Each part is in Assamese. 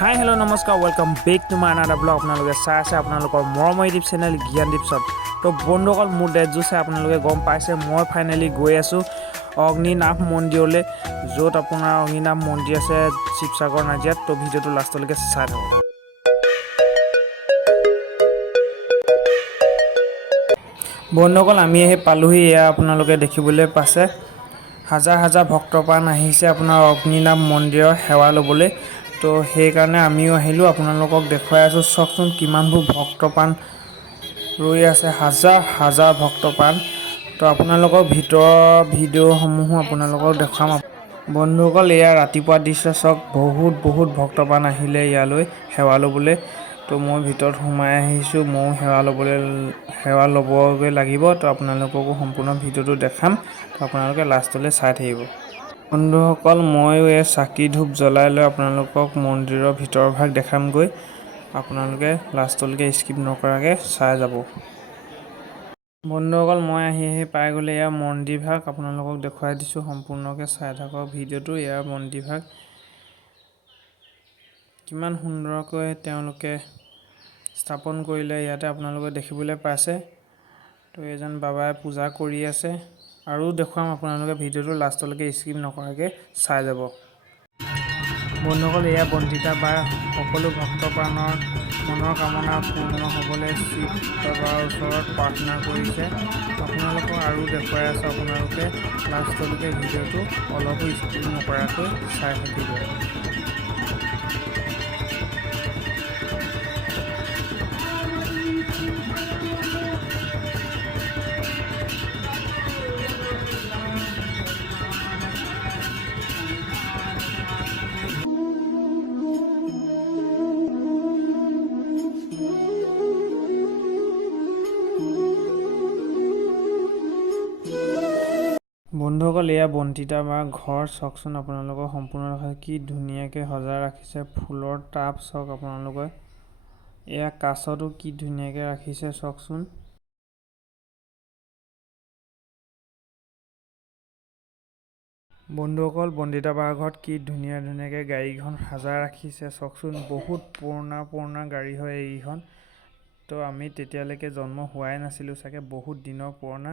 হাই হেল্ল' নমস্কাৰ welcome back to my another blog. আপোনালোকে চাই আছে আপোনালোকৰ মৰমৰ ইউটিউব চেনেল জ্ঞানদীপ চব। তো বন্ধুসকল, মোৰ ডেটযোৰ চাই আপোনালোকে গম পাইছে মই ফাইনেলি গৈ আছোঁ অগ্নিনাভ মন্দিৰলৈ, য'ত আপোনাৰ অগ্নিনাভ মন্দিৰ আছে শিৱসাগৰ নাজিৰাত। তো ভিডিঅ'টো লাষ্টলৈকে চাই থাকক। বন্ধুসকল, আমি আহি পালোহি। এয়া আপোনালোকে দেখিবলৈ পাইছে হাজাৰ হাজাৰ ভক্তপ্ৰাণ আহিছে আপোনাৰ অগ্নিনাভ মন্দিৰৰ সেৱা ল'বলৈ। তো সেইকাৰণে আমিও আহিলোঁ, আপোনালোকক দেখুৱাই আছোঁ। চাওকচোন কিমানবোৰ ভক্তপ্ৰাণ ৰৈ আছে, হাজাৰ হাজাৰ ভক্তপ্ৰাণ। তো আপোনালোকৰ ভিতৰৰ ভিডিঅ'সমূহো আপোনালোকক দেখুৱাম। বন্ধুসকল, এয়া ৰাতিপুৱা দৃশ্য চাওক, বহুত ভক্তপ্ৰাণ আহিলে ইয়ালৈ সেৱা ল'বলৈ। তো মই ভিতৰত সোমাই আহিছোঁ, ময়ো সেৱা ল'বগৈ লাগিব। তো আপোনালোককো সম্পূৰ্ণ ভিডিঅ'টো দেখাম, তো আপোনালোকে লাষ্টলৈ চাই থাকিব। বন্ধুসকল, ময়ো এই চাকি ধূপ জ্বলাই লৈ আপোনালোকক মন্দিৰৰ ভিতৰৰ ভাগ দেখামগৈ। আপোনালোকে লাষ্টলৈকে স্কিপ নকৰাকৈ চাই যাব। বন্ধুসকল, মই আহি পাই গ'লে এয়া মন্দিৰ ভাগ আপোনালোকক দেখুৱাই দিছোঁ। সম্পূৰ্ণকৈ চাই থাকক ভিডিঅ'টো। এয়া মন্দিৰ ভাগ কিমান সুন্দৰকৈ তেওঁলোকে স্থাপন কৰিলে ইয়াতে আপোনালোকে দেখিবলৈ পাইছে। তো এজন বাবাই পূজা কৰি আছে, আৰু দেখুৱাম আপোনালোকে ভিডিঅ'টো লাষ্টলৈকে স্কিপ নকৰাকৈ চাই যাব। বন্ধুসকল, এয়া বন্দিতা বাৰ সকলো ভক্তপ্ৰাণৰ মনৰ কামনা পূৰ্ণ হ'বলৈ শিৱ বাবাৰ ওচৰত প্ৰাৰ্থনা কৰিছে। আপোনালোকক আৰু দেখুৱাই আছোঁ, আপোনালোকে লাষ্টলৈকে ভিডিঅ'টো অলপো স্কিপ নকৰাকৈ চাই থাকিব। বন্ধুসকল, এয়া বন্দিতা বাৰ ঘৰ চাওকচোন। আপোনালোকৰ সম্পূৰ্ণ কি ধুনীয়াকৈ সজাই ৰাখিছে। ফুলৰ টাব চাওক আপোনালোকে, এয়া কাছতো কি ধুনীয়াকৈ ৰাখিছে চাওকচোন। বন্ধুসকল, বন্দিতা বাৰ ঘৰত কি ধুনীয়াকৈ গাড়ীখন সজাই ৰাখিছে চাওকচোন। বহুত পুৰণা গাড়ী হয় এইখন। তো আমি তেতিয়ালৈকে জন্ম হোৱাই নাছিলোঁ চাগে, বহুত দিনৰ পুৰণা।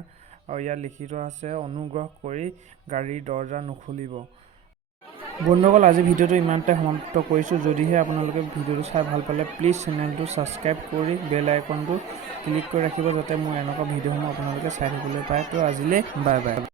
আৰু ইয়াত লিখি থোৱা আছে, অনুগ্ৰহ কৰি গাড়ীৰ দৰ্জা নুখুলিব। বন্ধুসকল, আজি ভিডিঅ'টো ইমানতে সমাপ্ত কৰিছোঁ। যদিহে আপোনালোকে ভিডিঅ'টো চাই ভাল পালে, প্লিজ চেনেলটো ছাবস্ক্ৰাইব কৰি বেল আইকনটো ক্লিক কৰি ৰাখিব, যাতে মোৰ এনেকুৱা ভিডিঅ'সমূহ আপোনালোকে চাই থাকিবলৈ পায়। তো আজিলৈ বাই বাই।